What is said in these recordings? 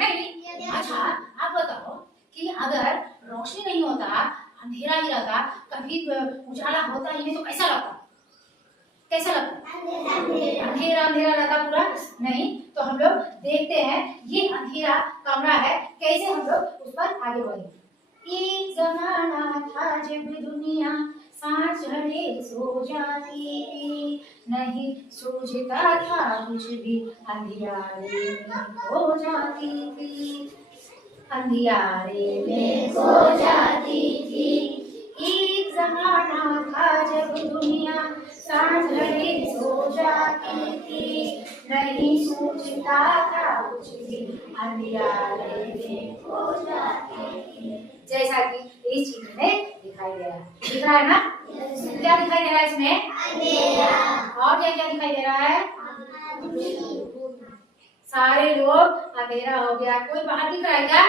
नहीं? अच्छा आप बताओ कि अगर रोशनी नहीं होता, अंधेरा ही रहता, कभी उजाला होता ही नहीं तो कैसा लगता? कैसा लगता? अंधेरा अंधेरा रहता पूरा नहीं। तो हम लोग देखते हैं ये अंधेरा कमरा है, कैसे हम लोग उस पर आगे बढ़े। एक जमाना था जब दुनिया सांस ढले सो जाती थी, नहीं सूझता था कुछ भी, अंधियारे में खो जाती थी, अंधियारे में खो जाती थी। एक जमाना था जब दुनिया सांस ढले सो जाती थी, नहीं सूझता था कुछ भी, अंधियारे में खो जाती थी। जैसा कि इस चित्र में दिखाई दे रहा है, दिख रहा है ना? क्या दिखाई दे रहा है इसमें? अंधेरा। और क्या क्या दिखाई दे रहा है? सारे लोग, अंधेरा हो गया, कोई बाहर दिख रहा है क्या?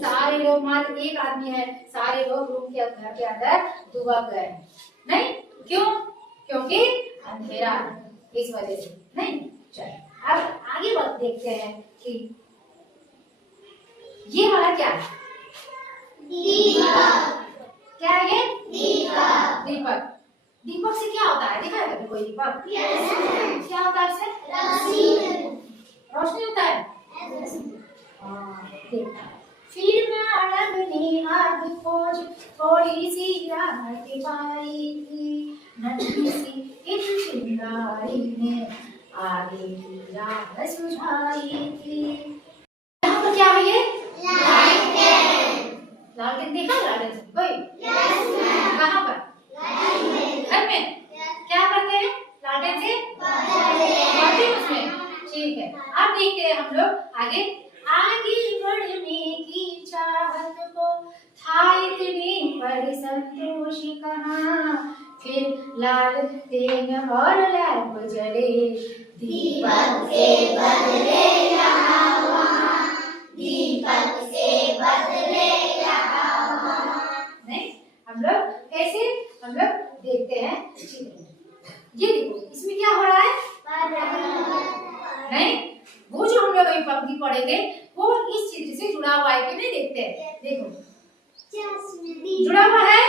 सारे लोग, मात्र एक आदमी है, सारे लोग रूम के घर के अंदर दुबक गए। नहीं क्यों? क्योंकि अंधेरा, इस वजह से। नहीं चलो अब आगे बात देखते हैं कि ये वाला क्या है? दीपक। क्या है ये? दीपक। दीपक, दीपक से क्या होता है? दिखाएगा कभी कोई दीपक? क्या होता है इससे? रोशनी होता है। फिर मैं लगनी आग खोज, थोड़ी सी राहत पाई थी, नन्ही सी एक चिंगारी ने आगे की राह सुझाई थी। यहाँ पर क्या है ये? लालटेन। लालटेन देखा? लालटेन भाई कहाँ पर? घर में। क्या करते हैं लालटेन से? पढ़ते हैं उसमें। ठीक है, अब देखते हैं हम लोग आगे। आगे बढ़ने की चाहत को था इतनी पर संतोष कहाँ, फिर लालटेन और लैंप जले, दीपक से बदले यहाँ वहाँ, दीपक से बदले यहाँ वहाँ। नहीं, हम लोग कैसे हम लोग देखते हैं। ये देखो इसमें क्या हो रहा है? नहीं, वो जो हम लोग अभी पंक्ति पढ़े थे वो इस चित्र से जुड़ा हुआ है कि नहीं? देखते हैं। देखो जुड़ा हुआ है।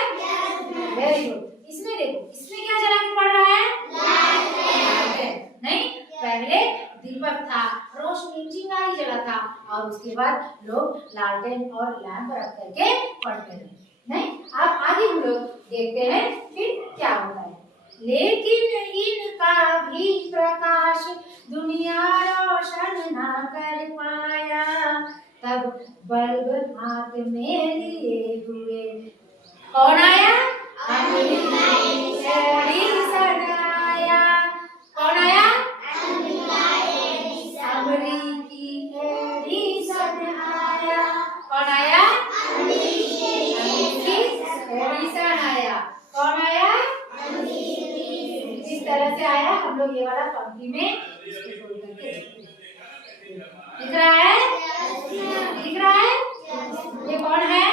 Very good. इसमें देखो, इसमें क्या जला के पड़ रहा है? लालटेन। नहीं, पहले दीपक था, रोशनी चिंगारी जला था, और उसके बाद लोग लालटेन और लैंप रख करके पढ़ते थे। नहीं, अब आगे हम लोग देखते हैं फिर क्या होता है। लेकिन इनका भी प्रकाश दुनिया रोशन ना कर पाया, तब बल्ब हाथ में लिए हुए कौन आया? एडिसन आया। कौन आया? अमेरिकी एडिसन आया। कौन आया? एडिसन आया। कौन आया? इस तरह से आया। हम लोग ये वाला पंक्ति में दिख रहा है? दिख रहा है? ये कौन है?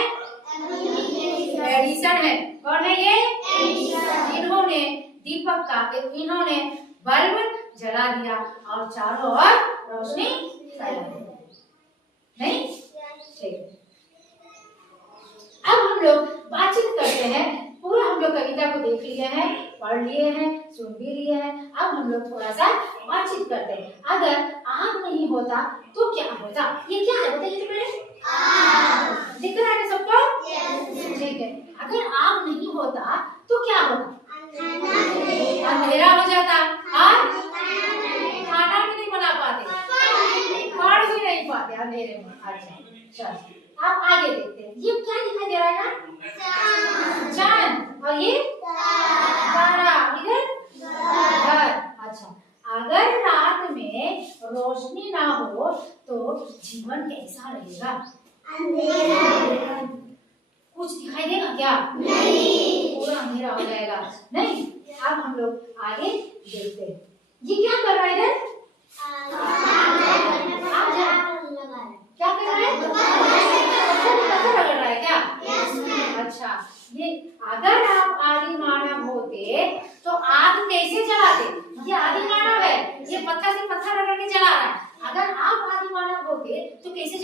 एडिसन है। कौन है ये? इन्होंने दीपक का, इन्होंने बल्ब जला दिया और चारों ओर रोशनी फैला दी। नहीं ठीक, अब हम लोग बातचीत करते हैं। पूरा हम लोग कविता को देख लिए हैं, पढ़ लिए हैं, सुन भी लिए हैं। अब हम लोग थोड़ा सा बातचीत करते हैं। अगर आग नहीं होता तो क्या होता? ये क्या है बताइए तो मेरे? आग। दिख रहा है ना सबको? ठीक है, अगर आग नहीं होता तो क्या होता? अंधेरा हो जाता और खाना भी नहीं बना पाते, पढ़ भी नहीं पाते अंधेरे में। अच्छा चलो आप आगे देखते हैं। ये क्या दिखाई दे रहा है ना? चांद। और ये तारा। इधर घर। अच्छा, अगर रात में रोशनी ना हो तो जीवन कैसा रहेगा? अंधेरा। कुछ दिखाई देगा क्या? नहीं, पूरा अंधेरा हो जाएगा। नहीं, अब हम लोग आगे देखते हैं। ये क्या कर रहा है इधर? क्या कर रहा है? पत्थर रगड़ रहा है क्या? अच्छा, ये अगर आप आदि मानव होते तो आग कैसे जलाते? ये आदि मानव है, ये पत्थर से पत्थर रगड़ के जला रहा है। अगर आप आदि मानव होते तो कैसे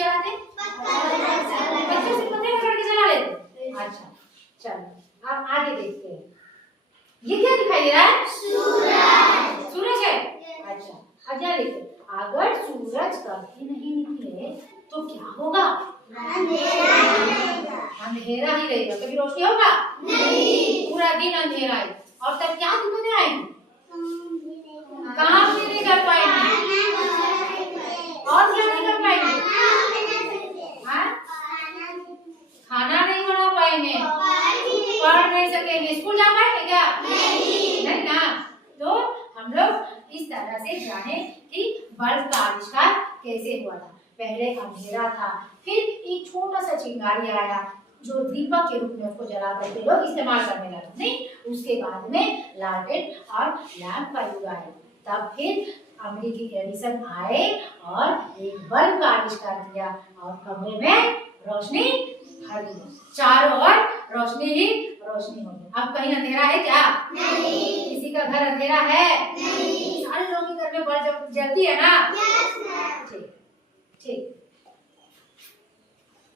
अच्छा देखो, अगर सूरज कभी नहीं निकले तो क्या होगा? अंधेरा ही रहेगा, कभी रोशनी होगा नहीं, पूरा दिन अंधेरा है। और तब क्या दिक्कतें आएंगी? काम भी नहीं कर पाएंगे और क्या नहीं कर पाएंगे? खाना नहीं बना पाएंगे, पढ़ नहीं सकेंगे, स्कूल जा पाएंगे क्या? नहीं ना। तो हम लोग इस तरह से जाने कि बल्ब का आविष्कार कैसे हुआ था। पहले अंधेरा था, फिर एक छोटा सा चिंगारी आया जो दीपक के रूप में उसको जला करके लोग इस्तेमाल करने लगे, नहीं? उसके बाद में लालटेन और लैंप का युग आया। तब फिर अमेरिकी एडिसन आए और एक बल्ब का आविष्कार किया और कमरे में रोशनी भर दी, चारों ओर रोशनी ही रोशनी हो गई। अब कहीं अंधेरा है क्या? नहीं। किसी का घर अंधेरा है? नहीं। सारे लोगों के घर में बल्ब जलती है ना?